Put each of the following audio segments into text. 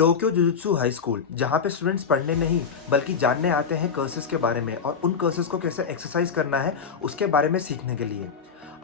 Tokyo jujutsu high school, जहाँ पे students पढ़ने नहीं बल्कि जानने आते हैं कर्सेस के बारे में और उन कर्सेस को कैसे एक्सरसाइज करना है उसके बारे में सीखने के लिए।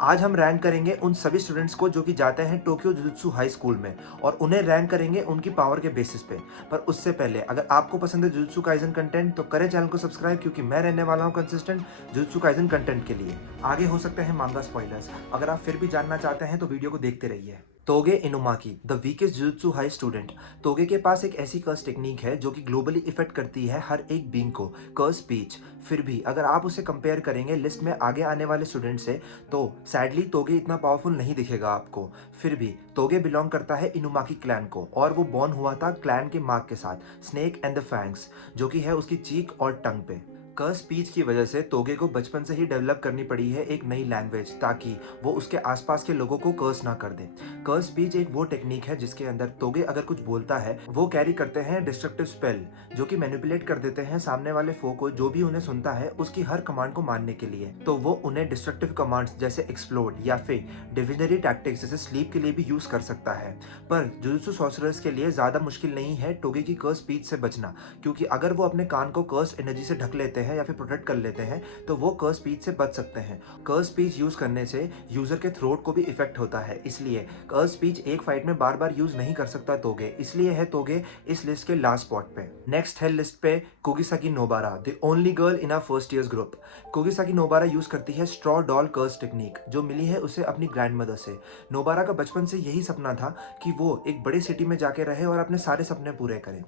आज हम रैंक करेंगे उन सभी स्टूडेंट्स को जो कि जाते हैं टोक्यो जुजुत्सु हाई स्कूल में और उन्हें रैंक करेंगे उनकी पावर के बेसिस पे। पर उससे पहले अगर आपको पसंद है जुजुत्सु काइजन कंटेंट तो करें चैनल को सब्सक्राइब, क्योंकि मैं रहने वाला हूँ कंसिस्टेंट जुजुत्सु काइजन कंटेंट के लिए। आगे हो सकते हैं मांगा स्पॉयलर्स, अगर आप फिर भी जानना चाहते हैं तो वीडियो को देखते रहिए। Toge Inumaki, the weakest Jujutsu high student. Toge के पास एक ऐसी कर्स टेक्निक है जो कि ग्लोबली इफेक्ट करती है हर एक बीइंग को, कर्स स्पीच। फिर भी अगर आप उसे कंपेयर करेंगे लिस्ट में आगे आने वाले स्टूडेंट से तो सैडली तोगे इतना पावरफुल नहीं दिखेगा आपको। फिर भी तोगे बिलोंग करता है इनुमाकी क्लैन को और वो बॉर्न हुआ था क्लैन के मार्क के साथ, स्नेक एंड द फैंग्स, जो कि है उसकी चीक और टंग पे। कर्स स्पीच की वजह से तोगे को बचपन से ही डेवलप करनी पड़ी है एक नई लैंग्वेज, ताकि वो उसके आसपास के लोगों को कर्स ना कर दे। कर्स स्पीच एक वो टेक्निक है जिसके अंदर तोगे अगर कुछ बोलता है वो कैरी करते हैं डिस्ट्रक्टिव स्पेल, जो कि मैनिपुलेट कर देते हैं सामने वाले फो को, जो भी उन्हें सुनता है उसकी हर कमांड को मानने के लिए। तो वो उन्हें डिस्ट्रक्टिव कमांड्स जैसे एक्सप्लोड या फिर डिविजनरी टैक्टिक्स जैसे स्लीप के लिए भी यूज कर सकता है। पर जुजुत्सु सॉर्सरर्स के लिए ज्यादा मुश्किल नहीं है तोगे की कर्स स्पीच से बचना, क्योंकि अगर वो अपने कान को कर्स एनर्जी से ढक लेते हैं या फिर प्रोटेक्ट कर लेते हैं तो वो कर्स स्पीच से बच सकते हैं। कर्स स्पीच यूज करने से यूजर के थ्रोट को भी इफेक्ट होता है, इसलिए कर्स स्पीच एक फाइट में बार बार यूज नहीं कर सकता तोगे, इसलिए है तोगे इस लिस्ट के लास्ट स्पॉट पे। नेक्स्ट है लिस्ट पे Kugisaki Nobara, the only girl in our first years group. Kugisaki Nobara use करती है स्ट्रॉ डॉल कर्स टेक्निक, जो मिली है उसे अपनी ग्रैंडमदर से। नोबारा का बचपन से यही सपना था कि वो एक बड़ी सिटी में जाके रहे और अपने सारे सपने पूरे करे।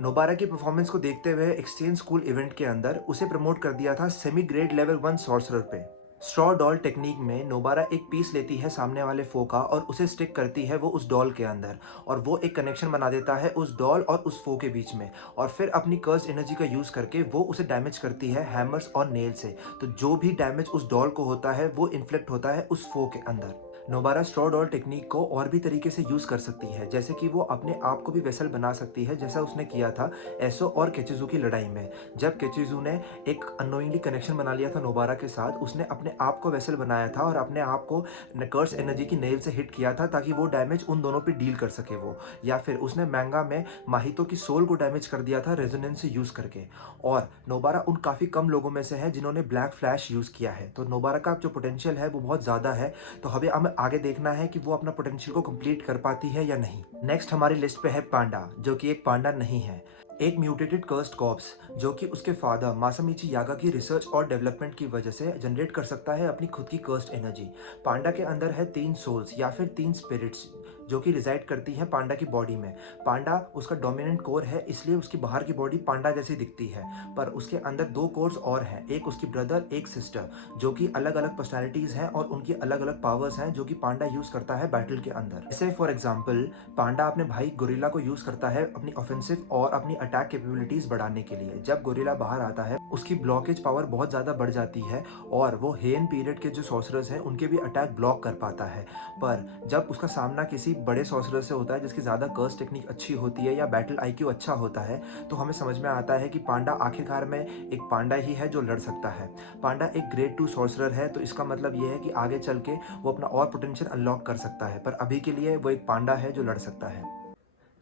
नोबारा की परफॉर्मेंस को देखते हुए एक्सचेंज स्कूल इवेंट के अंदर उसे प्रमोट कर दिया था सेमी ग्रेड लेवल 1 सॉर्सरर पे। स्ट्रॉ डॉल टेक्निक में नोबारा एक पीस लेती है सामने वाले फो का और उसे स्टिक करती है वो उस डॉल के अंदर, और वो एक कनेक्शन बना देता है उस डॉल और उस फो के बीच में, और फिर अपनी कर्स एनर्जी का यूज करके वो उसे डैमेज करती है हैमर्स और नेल से। तो जो भी डैमेज उस डॉल को होता है वो इन्फ्लिक्ट होता है उस फो के अंदर। नोबारा स्ट्रॉ डॉल टेक्निक को और भी तरीके से यूज कर सकती है, जैसे कि वो अपने आप को भी वेसल बना सकती है, जैसा उसने किया था एसो और केचिजू की लड़ाई में। जब केचिजू ने एक अनोइंगली कनेक्शन बना लिया था नोबारा के साथ, उसने अपने आप को वेसल बनाया था और अपने आप को कर्स एनर्जी की नेल से हिट किया था ताकि वो डैमेज उन दोनों पे डील कर सके वो। या फिर उसने मैंगा में माहितो की सोल को डैमेज कर दिया था रेजोनेंस से यूज करके। और नोबारा उन काफी कम लोगों में से है जिन्होंने ब्लैक फ्लैश यूज किया है, तो नोबारा का जो पोटेंशियल है वो बहुत ज्यादा है। तो हमें आगे देखना है कि वो अपना पोटेंशियल को कंप्लीट कर पाती है या नहीं। नेक्स्ट हमारी लिस्ट पे है पांडा, जो कि एक पांडा नहीं है, एक म्यूटेटेड कर्स्ड कॉर्प्स, जो कि उसके फादर मासामिची यागा की रिसर्च और डेवलपमेंट की वजह से जनरेट कर सकता है अपनी खुद की कर्स्ड एनर्जी। पांडा के अंदर है 3 सोल्स या फिर 3 स्पिरिट्स जो कि रिजाइड करती हैं पांडा की बॉडी में। पांडा उसका डोमिनेंट कोर है, इसलिए उसकी बाहर की बॉडी पांडा जैसी दिखती है, पर उसके अंदर 2 कोर्स और हैं, एक उसकी ब्रदर एक सिस्टर, जो कि अलग अलग पर्सनैलिटीज हैं और उनकी अलग अलग पावर्स हैं जो कि पांडा यूज करता है बैटल के अंदर। जैसे फॉर एग्जाम्पल पांडा अपने भाई गोरिल्ला को यूज करता है अपनी ऑफेंसिव और अपनी अटैक कैपेबिलिटीज बढ़ाने के लिए। जब गोरिल्ला बाहर आता है उसकी ब्लॉकेज पावर बहुत ज्यादा बढ़ जाती है और वो हेन पीरियड के जो सॉर्सरर्स हैं उनके भी अटैक ब्लॉक कर पाता है। पर जब उसका सामना किसी बड़े सॉर्सरर से होता है जिसकी ज्यादा कर्स टेक्निक अच्छी होती है या बैटल आईक्यू अच्छा होता है, तो हमें समझ में आता है कि पांडा आखिरकार में एक पांडा ही है जो लड़ सकता है। पांडा एक ग्रेड 2 सॉर्सरर है, तो इसका मतलब ये है कि आगे चल के वो अपना और पोटेंशियल अनलॉक कर सकता है, पर अभी के लिए वो एक पांडा है जो लड़ सकता है।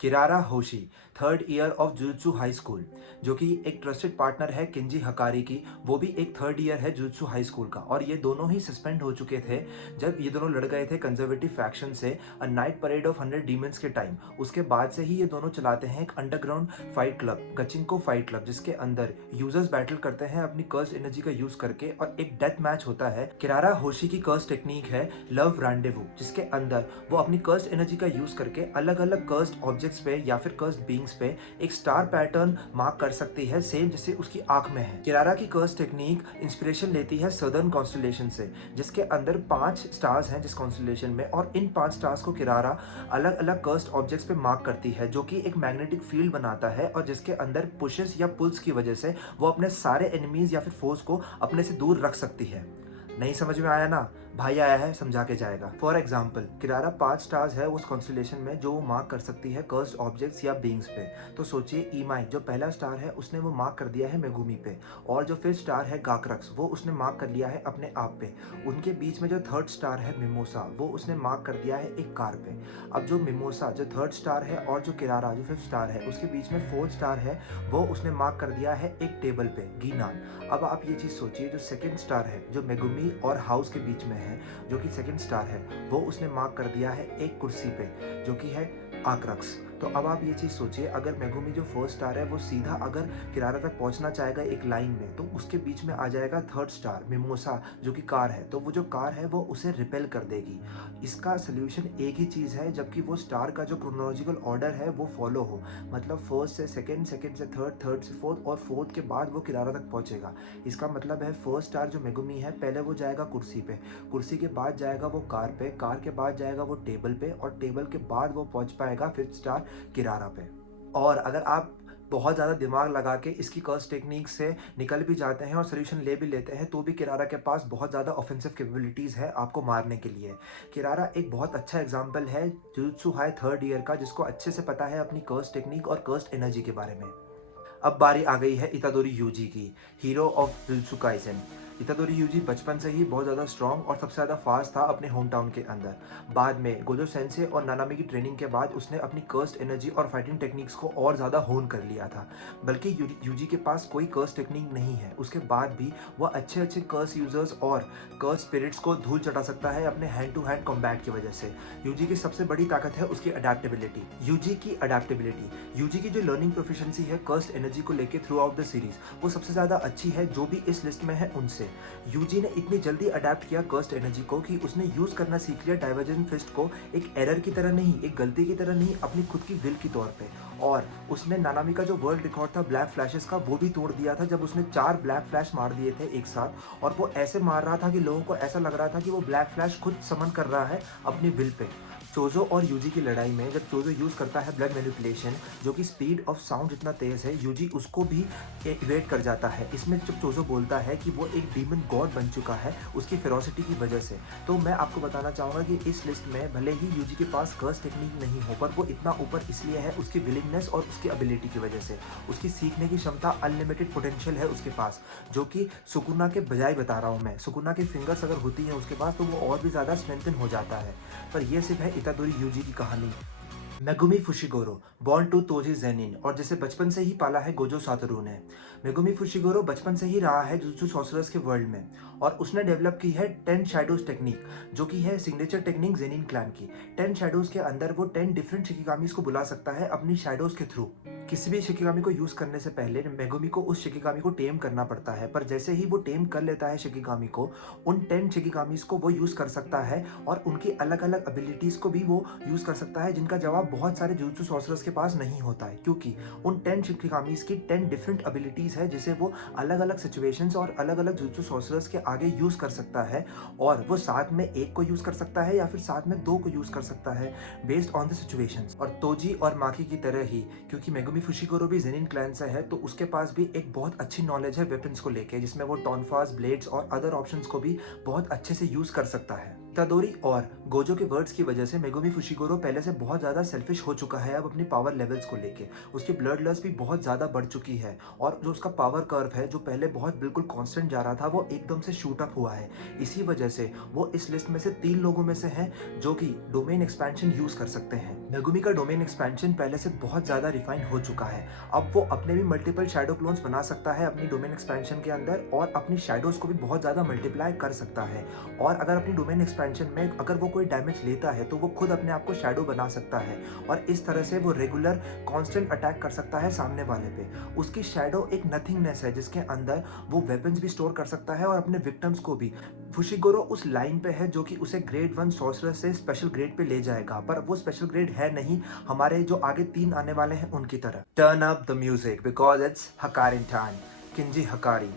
किरारा होशी, 3rd year of jujutsu high school, जो कि एक ट्रस्टेड पार्टनर है किंजी हकारी की, वो भी एक 3rd ईयर है जुजुत्सु हाई स्कूल का, और ये दोनों ही सस्पेंड हो चुके थे जब ये दोनों लड़ गए थे कंजर्वेटिव फैक्शन से a night parade of 100 demons के टाइम। उसके बाद से ही ये दोनों चलाते हैं एक underground fight club, Gachinko fight club, जिसके अंदर यूजर्स बैटल करते हैं अपनी कर्स एनर्जी का यूज करके और एक डेथ मैच होता है। किरारा होशी की कर्स टेक्निक है लव रैंडेवू, जिसके अंदर वो अपनी कर्स एनर्जी का यूज करके अलग अलग कर्स्ड ऑब्जेक्ट्स पे या फिर कर्स्ड बीइंग्स पे एक स्टार पैटर्न मार्क कर सकती है, सेम जैसे उसकी आंख में है। किरारा की कर्स टेक्निक इंस्पिरेशन लेती है सदर्न कॉन्स्टलेशन से, जिसके अंदर 5 स्टार्स हैं जिस कॉन्स्टलेशन में, और इन 5 स्टार्स को किरारा अलग अलग कर्स्ड ऑब्जेक्ट्स पे मार्क करती है, जो कि एक मैग्नेटिक फील्ड बनाता है और जिसके अंदर पुशेस या पुल्स की वजह से वो अपने सारे एनिमीज या फिर फोर्स को अपने से दूर रख सकती है। नहीं समझ में आया ना? भाई आया है समझा के जाएगा। फॉर एग्जाम्पल किरारा 5 स्टार्स है उस कॉन्स्टलेशन में जो वो मार्क कर सकती है कर्स्ड ऑब्जेक्ट्स या बींग्स पे। तो सोचिए ईमाई जो पहला स्टार है उसने वो मार्क कर दिया है मेगुमी पे, और जो 5th स्टार है गाक्रक्स वो उसने मार्क कर लिया है अपने आप पे। उनके बीच में जो 3rd स्टार है मिमोसा वो उसने मार्क कर दिया है एक कार पे। अब जो मिमोसा जो 3rd स्टार है और जो किरारा जो 5th स्टार है उसके बीच में 4th स्टार है वो उसने मार्क कर दिया है एक टेबल पे गीनान। अब आप ये चीज़ सोचिए जो 2nd स्टार है जो मेगुमी और हाउस के बीच में है जो कि 2nd स्टार है वो उसने मार्क कर दिया है एक कुर्सी पे जो कि है आक्रक्स। तो अब आप ये चीज़ सोचिए अगर मेगुमी जो 1st स्टार है वो सीधा अगर किरारा तक पहुंचना चाहेगा एक लाइन में तो उसके बीच में आ जाएगा 3rd स्टार मिमोसा जो कि कार है, तो वो जो कार है वो उसे रिपेल कर देगी। इसका सोल्यूशन एक ही चीज़ है जबकि वो स्टार का जो क्रोनोलॉजिकल ऑर्डर है वो फॉलो हो, मतलब 1st से 2nd, 2nd से 3rd, 3rd से 4th और 4th के बाद वो किरारा तक पहुंचेगा। इसका मतलब है 1st स्टार जो मेगुमी है पहले वो जाएगा कुर्सी पे, कुर्सी के बाद जाएगा वो कार पे, कार के बाद जाएगा वो टेबल पे और टेबल के बाद वो पहुंच पाएगा 5th स्टार किरारा पे। और अगर आप बहुत ज़्यादा दिमाग लगा के इसकी कर्स टेक्निक से निकल भी जाते हैं और सोल्यूशन ले भी लेते हैं तो भी किरारा के पास बहुत ज़्यादा ऑफेंसिव कैपेबिलिटीज़ है आपको मारने के लिए। किरारा एक बहुत अच्छा एग्जाम्पल है जुजुत्सु हाई 3rd ईयर का जिसको अच्छे से पता है अपनी कर्स टेक्निक और कर्स्ट एनर्जी के बारे में। अब बारी आ गई है इतादोरी यूजी की, hero of Jujutsu Kaisen. Itadori Yuji बचपन से ही बहुत ज़्यादा स्ट्रॉन्ग और सबसे ज़्यादा फास्ट था अपने होम टाउन के अंदर। बाद में गोजो सेंसे और नानामी की ट्रेनिंग के बाद उसने अपनी कर्स्ट एनर्जी और फाइटिंग टेक्निक्स को और ज़्यादा होन कर लिया था। बल्कि यूजी के पास कोई कर्स टेक्निक नहीं है, उसके बाद भी वह अच्छे अच्छे कर्स यूजर्स और कर्स स्पिरिट्स को धूल चटा सकता है अपने हैंड टू हैंड कॉम्बैट की वजह से। यूजी की सबसे बड़ी ताकत है उसकी अडेप्टेबिलिटी। यूजी की जो लर्निंग प्रोफिशिएंसी है कर्स्ट एनर्जी को लेकर थ्रू आउट द सीरीज वो सबसे ज़्यादा अच्छी है जो भी इस लिस्ट में है उनसे। यूजी ने इतनी जल्दी अडेप्ट किया कर्स्ट एनर्जी को कि उसने यूज करना सीख लिया डाइवर्जेंट फिस्ट को एक एरर की तरह नहीं, एक गलती की तरह नहीं, अपनी खुद की विल की तौर पे। और उसने नानामी का जो वर्ल्ड रिकॉर्ड था ब्लैक फ्लैशेस का वो भी तोड़ दिया था जब उसने 4 ब्लैक फ्लैश मार दिए थे एक साथ, और वो ऐसे मार रहा था कि लोगों को ऐसा लग रहा था कि वो ब्लैक फ्लैश खुद समन कर रहा है अपनी विल पे। चोजो और यूजी की लड़ाई में जब चोजो यूज़ करता है ब्लड मैनिपुलेशन जो कि स्पीड ऑफ साउंड जितना तेज़ है, यूजी उसको भी इवेट कर जाता है। इसमें जब चोजो बोलता है कि वो एक डीमन गॉड बन चुका है उसकी फेरोसिटी की वजह से, तो मैं आपको बताना चाहूँगा कि इस लिस्ट में भले ही यूजी के पास कर्स टेक्निक नहीं हो पर वो इतना ऊपर इसलिए है उसकी विलिंगनेस और उसकी एबिलिटी की वजह से। उसकी सीखने की क्षमता अनलिमिटेड पोटेंशियल है उसके पास, जो कि सुकुना के बजाय बता रहा हूँ मैं। सुकुना की फिंगर्स अगर होती हैं उसके पास तो वो और भी ज़्यादा स्ट्रेंथन हो जाता है। पर यह सिर्फ है इतादोरी यूजी की कहानी। Megumi Fushiguro born to Toji Zenin, और जिसे बचपन से ही पाला है गोजो सातोरू ने। मेगुमी फुशिगोरो बचपन से ही रहा है जुजुत्सु सॉर्सरर्स के वर्ल्ड में और उसने डेवलप की है 10 शैडोज टेक्निक जो कि है सिग्नेचर टेक्निक जेनिन क्लैन की। 10 शैडोज के अंदर वो 10 डिफरेंट शिकिगामीज को बुला सकता है अपनी शैडोज के थ्रू। किसी भी शिकिगामी को यूज करने से पहले मेगुमी को उस शिकिगामी को टेम करना पड़ता है, पर जैसे ही वो टेम कर लेता है शिकिगामी को, उन 10 शिकिगामीज को वो यूज कर सकता है और उनकी अलग अलग एबिलिटीज को भी वो यूज कर सकता है जिनका जवाब बहुत सारे जुजुत्सु सॉर्सरर्स के पास नहीं होता है, क्योंकि उन 10 शिकिगामीज की 10 डिफरेंट एबिलिटीज है जिसे वो अलग अलग सिचुएशंस और अलग अलग जुजुत्सु सॉर्सरर्स के आगे यूज कर सकता है। और वो साथ में एक को यूज कर सकता है या फिर साथ में 2 को यूज कर सकता है बेस्ड ऑन द सिचुएशंस। और तोजी और माकी की तरह ही, क्योंकि मेगुमी फुशिगोरो भी जेनिन क्लैन से है, तो उसके पास भी एक बहुत अच्छी नॉलेज है वेपन्स को लेके, जिसमें वो टॉनफास, ब्लेड्स और अदर ऑप्शंस को भी बहुत अच्छे से यूज कर सकता है। इतादोरी और गोजो के वर्ड्स की वजह से मेगुमी फुशिगोरो पहले से बहुत ज़्यादा सेल्फिश हो चुका है अब अपनी पावर लेवल्स को लेके। उसकी ब्लड लस्ट भी बहुत ज़्यादा बढ़ चुकी है और जो उसका पावर कर्व है जो पहले बहुत बिल्कुल कांस्टेंट जा रहा था वो एकदम से शूट अप हुआ है। इसी वजह से वो इस लिस्ट में से 3 लोगों में से हैं जो कि डोमेन एक्सपेंशन यूज कर सकते हैं। मेगुमी का डोमेन एक्सपेंशन पहले से बहुत ज़्यादा रिफाइन हो चुका है। अब वो अपने भी मल्टीपल शैडो क्लोन्स बना सकता है अपनी डोमेन एक्सपेंशन के अंदर और अपनी शैडोज को भी बहुत ज़्यादा मल्टीप्लाई कर सकता है। और अगर अपनी डोमेन एक्सपेंशन में अगर वो कोई डैमेज लेता है तो वो खुद अपने आप को शैडो बना सकता है और इस तरह से वो रेगुलर कांस्टेंट अटैक कर सकता है सामने वाले पे। उसकी शैडो एक नथिंगनेस है जिसके अंदर वो वेपन्स भी स्टोर कर सकता है और अपने विक्टिम्स को भी। फुशिगोरो उस लाइन पे है जो कि उसे ग्रेड 1 सॉर्सरर से स्पेशल ग्रेड पे ले जाएगा, पर वो स्पेशल ग्रेड है नहीं हमारे जो आगे 3 आने वाले हैं उनकी तरह। Turn up the music because it's Hakarin time. Kinji Hakari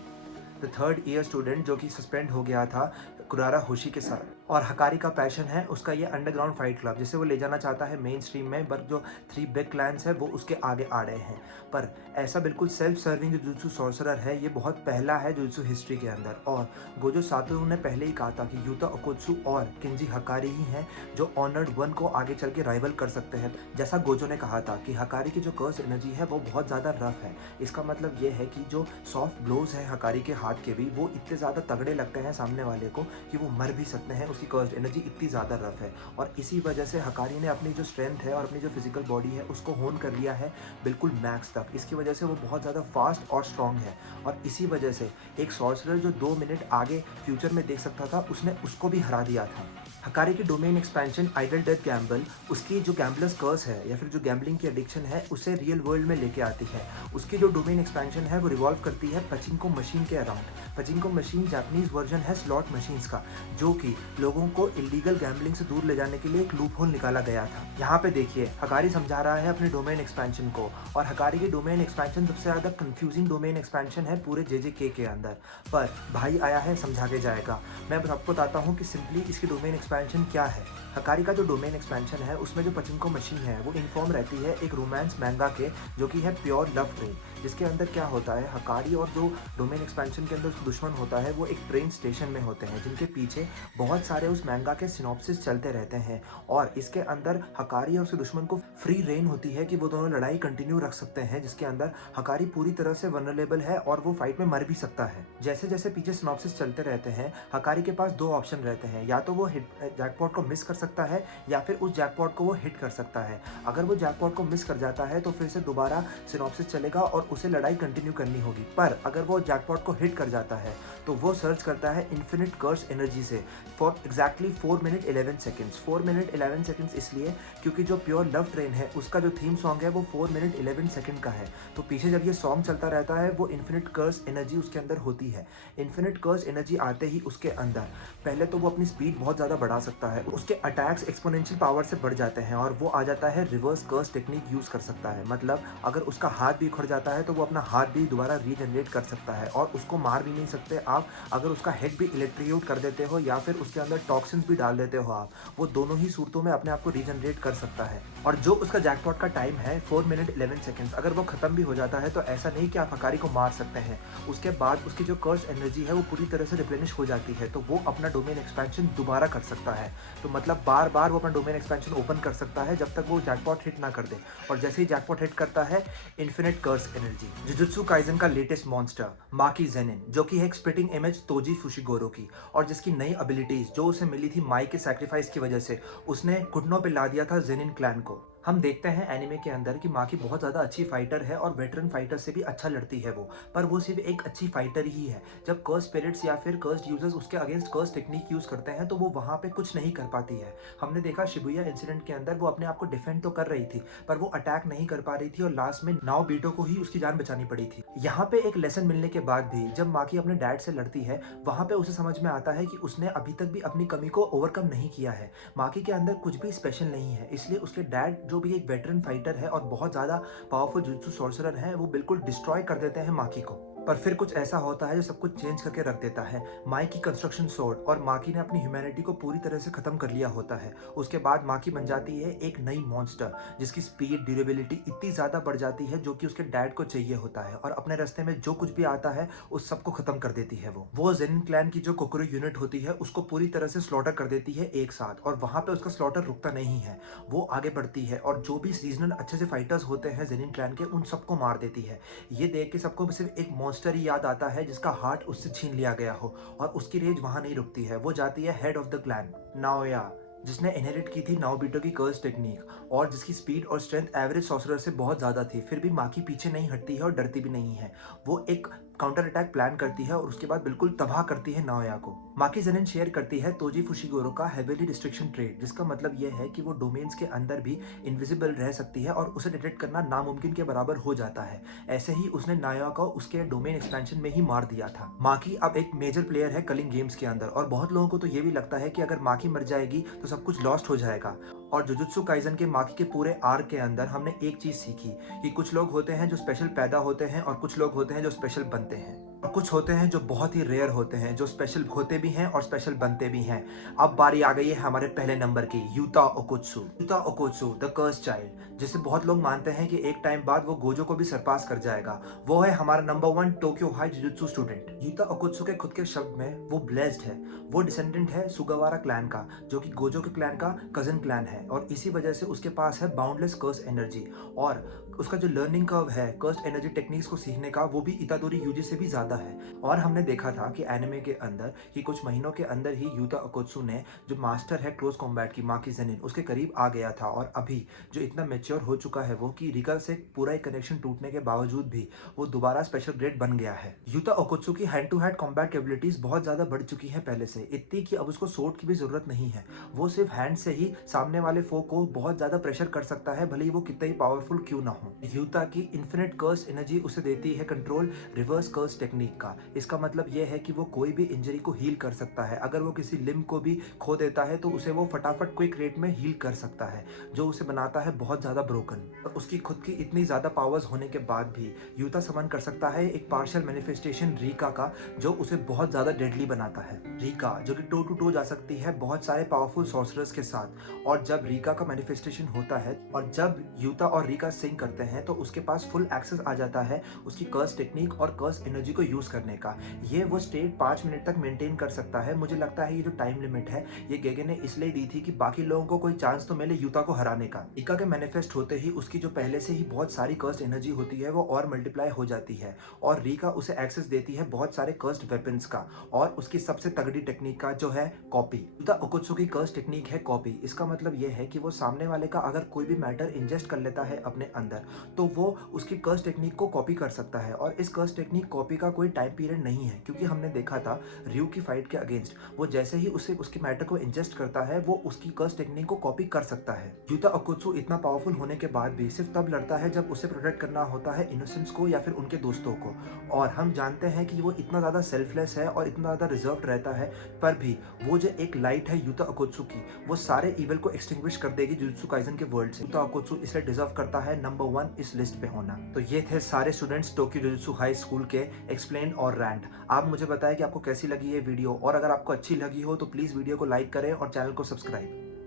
the 3rd year student जो कि सस्पेंड हो गया था कुरारा होशी के साथ, और हकारी का पैशन है उसका ये अंडरग्राउंड फाइट क्लब, जिसे वो ले जाना चाहता है मेन स्ट्रीम में, पर जो 3 बिग क्लैन्स है वो उसके आगे आ रहे हैं। पर ऐसा बिल्कुल सेल्फ सर्विंग जो जुजुत्सु सॉर्सरर है ये बहुत पहला है जुजुत्सु हिस्ट्री के अंदर। और गोजो सातोरू ने पहले ही कहा था कि यूता ओकोत्सु और किंजी हकारी ही हैं जो ऑनर्ड वन को आगे चल के राइवल कर सकते हैं। जैसा गोजो ने कहा था कि हकारी की जो कर्स एनर्जी है वो बहुत ज़्यादा रफ है। इसका मतलब ये है कि जो सॉफ्ट ब्लोज हैं हकारी के हाथ के भी वो इतने ज़्यादा तगड़े लगते हैं सामने वाले को कि वो मर भी सकते हैं, उसकी कर्स एनर्जी इतनी ज़्यादा रफ है। और इसी वजह से हकारी ने अपनी जो स्ट्रेंथ है और अपनी जो फिजिकल बॉडी है उसको होन कर लिया है बिल्कुल मैक्स तक। इसकी वजह से वो बहुत ज़्यादा फास्ट और स्ट्रॉन्ग है। और इसी वजह से एक सॉर्सरर जो 2 मिनट आगे फ्यूचर में देख सकता था उसने उसको भी हरा दिया था। हकारी की domain expansion idle death gamble उसकी जो गैम्बलर्स कर्स है या फिर जो गैम्बलिंग की एडिक्शन है उसे रियल वर्ल्ड में लेके आती है। उसकी जो डोमेन एक्सपेंशन है वो रिवॉल्व करती है पचिंको मशीन के अराउंड। पचिंको मशीन जापानीज वर्जन है स्लॉट मशीन्स का, जो कि लोगों को इलीगल गैम्बलिंग से दूर ले जाने के लिए एक लूप होल निकाला गया था। यहाँ पे देखिए हकारी समझा रहा है अपने डोमेन एक्सपेंशन को, और हकारी की डोमेन एक्सपेंशन सबसे ज़्यादा कंफ्यूजिंग डोमेन एक्सपेंशन है पूरे JJK के अंदर। पर भाई आया है समझा के जाएगा। मैं आपको बताता हूँ कि सिंपली इसकी डोमेन एक्सपेंशन क्या है। हकारी का जो डोमेन एक्सपेंशन है उसमें जो पचिंको मशीन है वो इन्फॉर्म रहती है एक रोमांस मैंगा के, जो कि है प्योर लव ट्रेन, जिसके अंदर क्या होता है हकारी और जो डोमेन एक्सपेंशन के अंदर उसका दुश्मन होता है वो एक ट्रेन स्टेशन में होते हैं जिनके पीछे बहुत सारे उस मैंगा के सिनॉप्सिस चलते रहते हैं। और इसके अंदर हकारी और उसके दुश्मन को फ्री रेन होती है कि वो दोनों लड़ाई कंटिन्यू रख सकते हैं, जिसके अंदर हकारी पूरी तरह से वनरेबल है और वो फाइट में मर भी सकता है। जैसे जैसे पीछे सिनॉप्सिस चलते रहते हैं हकारी के पास 2 ऑप्शन रहते हैं, या तो वो जैकपॉट को मिस कर सकता है या फिर उस जैकपॉट को वो हिट कर सकता है। अगर वो जैकपॉट को मिस कर जाता है तो फिर से दोबारा सिनॉप्सिस चलेगा और उसे लड़ाई कंटिन्यू करनी होगी। पर अगर वो जैकपॉट को हिट कर जाता है तो वो सर्च करता है इन्फिनिट कर्स एनर्जी से for exactly 4 minute 11 seconds. 4 minute 11 seconds इसलिए क्योंकि जो प्योर लव ट्रेन है उसका जो थीम सॉन्ग है वो 4 मिनट 11 सेकेंड का है। तो पीछे जब ये सॉन्ग चलता रहता है वो इन्फिनिट कर्स एनर्जी उसके अंदर होती है। इन्फिनिट कर्स एनर्जी आते ही उसके अंदर पहले तो वो अपनी स्पीड बहुत ज़्यादा बढ़ा सकता है, उसके अटैक्स एक्सपोनेंशियल पावर से बढ़ जाते हैं और वो आ जाता है रिवर्स कर्स टेक्निक यूज़ कर सकता है। मतलब अगर उसका हाथ भी उखड़ जाता है तो वो अपना हाथ भी दोबारा रीजनरेट कर सकता है और उसको मार भी नहीं सकते आप। अगर उसका हेड भी इलेक्ट्रीक्यूट कर देते हो या फिर उसके अंदर टॉक्सिन्स भी डाल देते हो आप, वो दोनों ही सूरतों में अपने आप को रीजनरेट कर सकता है। और जो उसका जैकपॉट का टाइम है 4 मिनट 11 सेकेंड्स, अगर वो खत्म भी हो जाता है तो ऐसा नहीं कि आप हकारी को मार सकते हैं। उसके बाद उसकी जो कर्स एनर्जी है वो पूरी तरह से रिप्लेनिश हो जाती है, तो वो अपना डोमेन एक्सपेंशन दोबारा कर सकता है। तो मतलब बार बार वो अपना डोमेन एक्सपेंशन ओपन कर सकता है जब तक वो जैकपॉट हिट ना कर दे। और जैसे ही जैकपॉट हिट करता है इन्फिनिट कर्स एनर्जी। जुजुत्सु काइजन का लेटेस्ट मॉन्स्टर माकी जेनिन, जो कि है एक स्प्लिटिंग इमेज तोजी फुशिगोरो की, और जिसकी नई एबिलिटीज जो उसे मिली थी माई के सैक्रिफाइस की वजह से उसने घुटनों पे ला दिया था जेनिन क्लैन को। हम देखते हैं एनिमे के अंदर कि माकी बहुत ज़्यादा अच्छी फाइटर है और वेटरन फाइटर से भी अच्छा लड़ती है वो, पर वो सिर्फ एक अच्छी फाइटर ही है। जब कर्स स्पिरिट्स या फिर कर्स यूजर्स उसके अगेंस्ट कर्स टेक्निक यूज़ करते हैं तो वो वहाँ पे कुछ नहीं कर पाती है। हमने देखा शिबुया इंसिडेंट के अंदर वो अपने आप को डिफेंड तो कर रही थी पर वो अटैक नहीं कर पा रही थी और लास्ट में नाओ बीटो को ही उसकी जान बचानी पड़ी थी। यहाँ पे एक लेसन मिलने के बाद भी जब माकी अपने डैड से लड़ती है वहाँ पे उसे समझ में आता है कि उसने अभी तक भी अपनी कमी को ओवरकम नहीं किया है। माकी के अंदर कुछ भी स्पेशल नहीं है, इसलिए उसके डैड जो भी एक वेटरन फाइटर है और बहुत ज़्यादा पावरफुल जुजुत्सु सॉर्सरर है वो बिल्कुल डिस्ट्रॉय कर देते हैं माकी को। पर फिर कुछ ऐसा होता है जो सब कुछ चेंज करके रख देता है। माई की कंस्ट्रक्शन सोर्ड और माकी ने अपनी ह्यूमैनिटी को पूरी तरह से खत्म कर लिया होता है। उसके बाद माकी बन जाती है एक नई मॉन्स्टर जिसकी स्पीड ड्यूरेबिलिटी इतनी ज़्यादा बढ़ जाती है जो कि उसके डैड को चाहिए होता है, और अपने रास्ते में जो कुछ भी आता है उस सबको खत्म कर देती है। वो जेनिन क्लैन की जो कोकुरो यूनिट होती है उसको पूरी तरह से स्लॉटर कर देती है एक साथ, और वहाँ पे उसका स्लॉटर रुकता नहीं है, वो आगे बढ़ती है और जो भी सीजनल अच्छे से फाइटर्स होते हैं जेनिन क्लैन के उन सबको मार देती है। ये देख के सबको सिर्फ एक मॉन्स्टर ही याद आता है जिसका हार्ट उससे छीन लिया गया हो, और उसकी रेंज वहां नहीं रुकती है, वो जाती है head of the clan Naoya, जिसने इनहेरिट की थी नाओबिटो की कर्स टेक्निक और जिसकी स्पीड और स्ट्रेंथ एवरेज सॉर्सरर से बहुत ज़्यादा थी। फिर भी माकी पीछे नहीं हटती है और डरती भी नहीं है। वो एक काउंटर अटैक प्लान करती है और उसके बाद बिल्कुल तबाह करती है नाओया को। माकी जेनिन शेयर करती है तोजी फुशिगोरो का हेवीली रिस्ट्रिक्शन ट्रेड, जिसका मतलब यह है कि वो डोमेन्स के अंदर भी इनविजिबल रह सकती है और उसे डिटेक्ट करना नामुमकिन के बराबर हो जाता है। ऐसे ही उसने नाओया को उसके डोमेन एक्सपेंशन में ही मार दिया था। माकी अब एक मेजर प्लेयर है कलिंग गेम्स के अंदर, और बहुत लोगों को तो ये भी लगता है कि अगर माकी मर जाएगी तो सब कुछ लॉस्ट हो जाएगा। और जुजुत्सु काइजन के माकी के पूरे आर्क के अंदर हमने एक चीज सीखी कि कुछ लोग होते हैं जो स्पेशल पैदा होते हैं और कुछ लोग होते हैं जो स्पेशल बनते हैं। और कुछ होते हैं जो बहुत ही रेयर होते हैं, जो स्पेशल होते भी हैं और स्पेशल बनते भी हैं। अब बारी आ गई है हमारे पहले नंबर की, Yuta Okkotsu. Yuta Okkotsu the curse child, जिसे बहुत लोग मानते हैं कि एक टाइम बाद वो गोजो को भी सरपास कर जाएगा। वो है हमारा number 1 Tokyo high Jujutsu student. Yuta Okkotsu के खुद के शब्द में वो ब्लेस्ड है। वो डिसेंडेंट है सुगावारा क्लैन का, जो कि गोजो के क्लैन का कजन क्लैन है, और इसी वजह से उसके पास है बाउंडलेस कर्स एनर्जी। और उसका जो लर्निंग कर्व है कर्स एनर्जी टेक्निक्स को सीखने का, वो भी इतादोरी यूजी से भी ज़्यादा है। और हमने देखा था कि एनिमे के अंदर कि कुछ महीनों के अंदर ही यूता ओकोत्सु ने, जो मास्टर है क्लोज कॉम्बैट की, माकी जेनिन, उसके करीब आ गया था। और अभी जो इतना मेच्योर हो चुका है वो कि रिका से पूरा एक कनेक्शन टूटने के बावजूद भी वो दोबारा स्पेशल ग्रेड बन गया है। यूता ओकोत्सु की hand to hand combat capabilities बहुत ज़्यादा बढ़ चुकी हैं पहले से, इतनी कि अब उसको सोर्ड की भी ज़रूरत नहीं है। वो सिर्फ हैंड से ही सामने वाले फोक को बहुत ज़्यादा प्रेशर कर सकता है, भले ही वो कितना ही पावरफुल क्यों ना हो। यूता की इन्फिनिट कर्स एनर्जी उसे देती है कंट्रोल रिवर्स कर्स टेक्निक का। इसका मतलब यह है कि वो कोई भी इंजरी को हील कर सकता है। अगर वो किसी लिम्ब को भी खो देता है तो उसे वो फटाफट क्विक रेट में हील कर सकता है, जो उसे बनाता है बहुत ज़्यादा ब्रोकन। और उसकी खुद की इतनी ज़्यादा पावर्स होने के बाद भी यूता समन कर सकता है एक पार्शियल मैनिफेस्टेशन रीका का, जो उसे बहुत ज़्यादा डेडली बनाता है। रीका जो कि टो टू टो जा सकती है बहुत सारे पावरफुल सॉर्सरर्स के साथ। और जब रीका का मैनिफेस्टेशन होता है और जब यूता और रीका सिंक करते हैं तो उसके पास फुल एक्सेस आ जाता है उसकी कर्स टेक्निक और कर्स एनर्जी को यूज़ करने का। ये वो स्टेट 5 मिनट तक मेंटेन कर सकता है। मुझे लगता है ये जो टाइम लिमिट है ये गेगे ने इसलिए दी थी कि बाकी लोगों को कोई चांस तो मिले यूता को हराने का। रीका के मैनिफेस्ट होते ही उसकी जो पहले से ही बहुत सारी कर्स एनर्जी होती है वो और मल्टीप्लाई हो जाती है, और रीका उसे एक्सेस देती है बहुत सारे कर्स्ड वेपन्स का और उसकी सबसे तगड़ी टेक्निक का, जो है कॉपी। यूता ओकोत्सु की कर्स टेक्निक है कॉपी। इसका मतलब ये है कि वो सामने वाले का अगर कोई भी मैटर इंजेस्ट कर लेता है अपने अंदर तो वो उसकी कर्स टेक्निक को कॉपी कर सकता है। और इस कर्स टेक्निक कॉपी का कोई टाइम पीरियड नहीं है, क्योंकि हमने देखा था रयू की फाइट के अगेंस्ट वो जैसे ही उसे उसके मैटर को इंजेस्ट करता है वो उसकी कर्स टेक्निक को कॉपी कर सकता है। यूता ओकोत्सु इतना पावरफुल होने के बाद भी सिर्फ तब लड़ता है जब उसे प्रोटेक्ट करना होता है इनोसेंट्स को या फिर उनके दोस्तों को। और हम जानते हैं कि वो इतना ज़्यादा सेल्फलेस है और इतना ज़्यादा रिजर्व्ड रहता है, पर भी वो जो एक लाइट है यूता ओकोत्सु की, वो सारे इविल को एक्सटिंग्विश कर देगी जुजुत्सु काइसेन के वर्ल्ड से। यूता ओकोत्सु इसलिए डिजर्व करता है नंबर 1 इस लिस्ट पे होना। तो ये थे सारे students Tokyo jujutsu high school के एक्सप्लेन और रैंट। आप मुझे बताएं कि आपको कैसी लगी ये वीडियो, और अगर आपको अच्छी लगी हो तो प्लीज़ वीडियो को लाइक करें और चैनल को सब्सक्राइब।